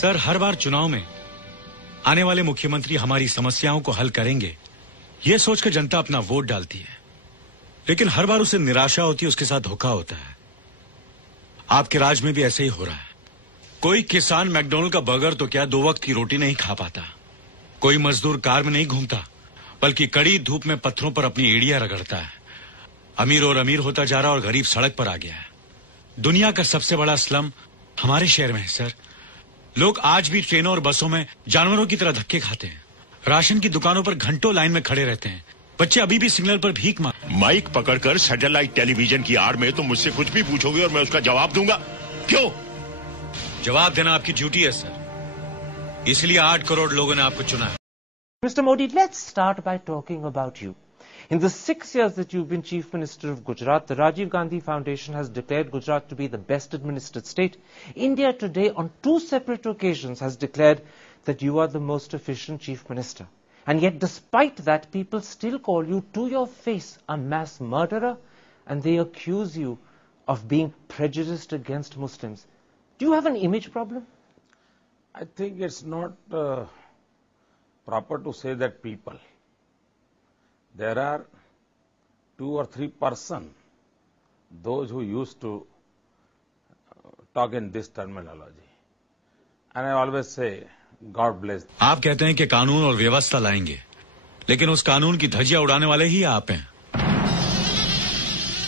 Sir, हर बार चुनाव में आने वाले मुख्यमंत्री हमारी समस्याओं को हल करेंगे, ये सोचकर जनता अपना वोट डालती है, लेकिन हर बार उसे निराशा होती है, उसके साथ धोखा होता है। आपके राज में भी ऐसे ही हो रहा है। कोई किसान मैकडॉनल्ड का बर्गर तो क्या 2 वक्त की रोटी नहीं खा पाता, कोई मजदूर कार में नहीं घूमता, बल्कि कड़ी धूप में पत्थरों पर अपनी एड़ियां रगड़ता है। अमीर और अमीर होता जा रहा और गरीब सड़क पर आ गया है। दुनिया का सबसे बड़ा स्लम हमारे शहर में है सर। लोग आज भी ट्रेनों और बसों में जानवरों की तरह धक्के खाते हैं, राशन की दुकानों पर घंटों लाइन में खड़े रहते हैं, बच्चे अभी भी सिग्नल पर भीख मार। माइक पकड़कर सैटेलाइट टेलीविजन की आड़ में तुम मुझसे कुछ भी पूछोगे और मैं उसका जवाब दूंगा। क्यों? जवाब देना आपकी ड्यूटी है सर, इसलिए 8 करोड़ लोगों ने आपको चुना है। Mr. Modi, let's start by talking about you. In the 6 years that you've been Chief Minister of Gujarat, the Rajiv Gandhi Foundation has declared Gujarat to be the best administered state. India today, on 2 separate occasions, has declared that you are the most efficient Chief Minister. And yet, despite that, people still call you to your face a mass murderer, and they accuse you of being prejudiced against Muslims. Do you have an image problem? I think it's not proper to say that people. There are 2 or 3 persons, those who used to talk in this terminology. And I always say, God bless them. आप कहते हैं कि कानून और व्यवस्था लाएंगे, लेकिन उस कानून की धज्जियां उड़ाने वाले ही आप हैं।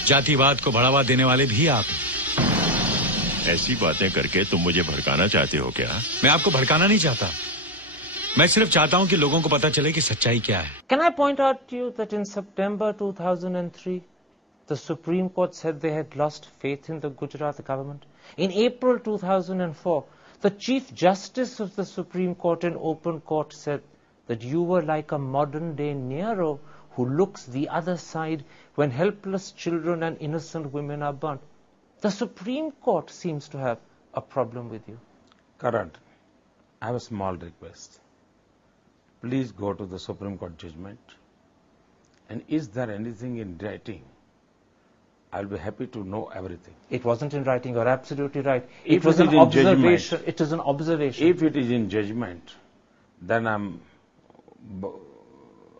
जातिवाद को बढ़ावा देने वाले भी आप हैं। ऐसी बातें करके तुम मुझे भड़काना चाहते हो क्या? मैं आपको भड़काना नहीं चाहता, मैं सिर्फ चाहता हूं कि लोगों को पता चले कि सच्चाई क्या है। Can I point out to you that in September 2003, the Supreme Court said they had lost faith in the Gujarat government? In April 2004, the Chief Justice of the Supreme Court in open court said that you were like a modern-day Nero who looks the other side when helpless children and innocent women are burnt. The Supreme Court seems to have a problem with you. Current, I have a small request. Please go to the Supreme Court judgment. And is there anything in writing? I'll be happy to know everything. It wasn't in writing, you're absolutely right. If It was it an is in observation. judgment, It is an observation. If it is in judgment, then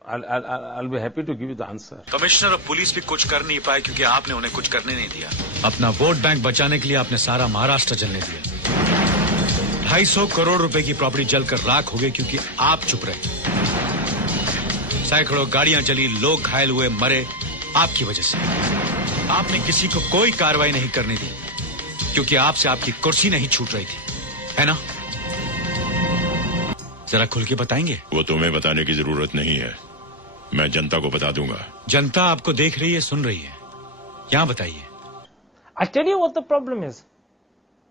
I'll be happy to give you the answer. Commissioner of police भी कुछ कर नहीं पाए क्योंकि आपने उन्हें कुछ करने नहीं दिया। अपना वोट बैंक बचाने के लिए आपने सारा महाराष्ट्र जलने दिया। 250 करोड़ रुपए की प्रॉपर्टी जलकर राख हो गई क्योंकि आप चुप रहे। सैकड़ों गाड़ियां जली, लोग घायल हुए, मरे आपकी वजह से। आपने किसी को कोई कार्रवाई नहीं करने दी क्योंकि आपसे आपकी कुर्सी नहीं छूट रही थी, है ना? जरा खुल के बताएंगे। वो तुम्हें बताने की जरूरत नहीं है, मैं जनता को बता दूंगा। जनता आपको देख रही है, सुन रही है, क्या बताइए? I'll tell you what the problem is.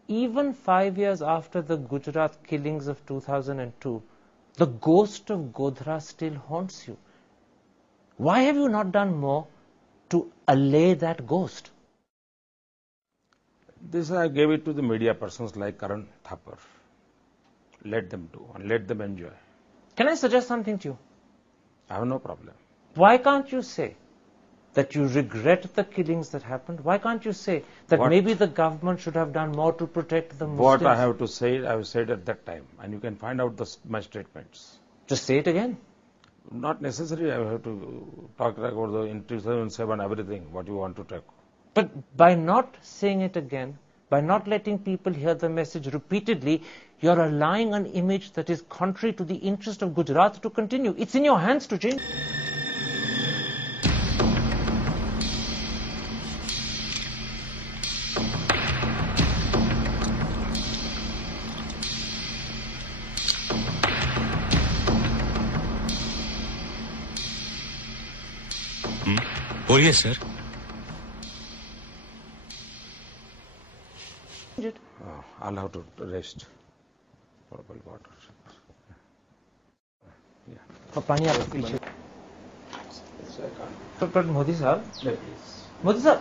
Even 5 years after the Gujarat killings of 2002, the ghost of Godhra still haunts you. Why have you not done more to allay that ghost? This I gave it to the media persons like Karan Thapar. Let them do and let them enjoy. Can I suggest something to you? I have no problem. Why can't you say that you regret the killings that happened? Why can't you say that maybe the government should have done more to protect the Muslims? What I have to say, I have said at that time, and you can find out my statements. Just say it again. Not necessary. I have to talk about the in 2007 everything. What you want to talk? But by not saying it again, by not letting people hear the message repeatedly, you're allowing an image that is contrary to the interest of Gujarat to continue. It's in your hands to change. बोलिए sir. I'll have to rest. Purple water. और पानी आप पीछे। पर मोदी साहब, मोदी साहब,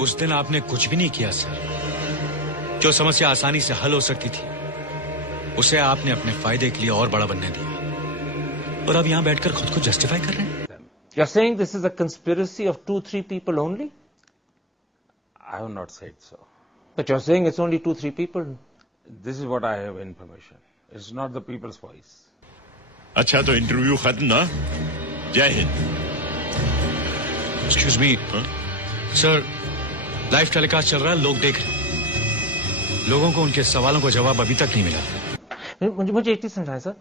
उस दिन आपने कुछ भी नहीं किया सर। जो समस्या आसानी से हल हो सकती थी, उसे आपने अपने फायदे के लिए और बड़ा बनने दिया। और अब यहां बैठकर खुद को जस्टिफाई कर रहे हैं। You're saying this is a conspiracy of 2-3 people only? I have not said so. But you're saying it's only 2-3 people. This is what I have information. It's not the people's voice. अच्छा तो interview खत्म ना? जय Hind. Excuse me sir, live telecast चल रहा है, लोग देख रहे हैं। लोगों को उनके सवालों का जवाब अभी तक नहीं मिला। मुझे एक चीज समझाएं sir.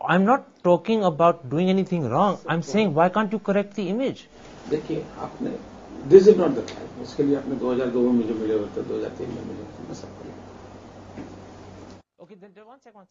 I'm not talking about doing anything wrong. I'm saying why can't you correct the image? देखिए आपने this is not the time. उसके लिए आपने 2002 में मुझे मिले होते, 2003 में मिले होते, मैं सब करूँगा। Okay, then one second.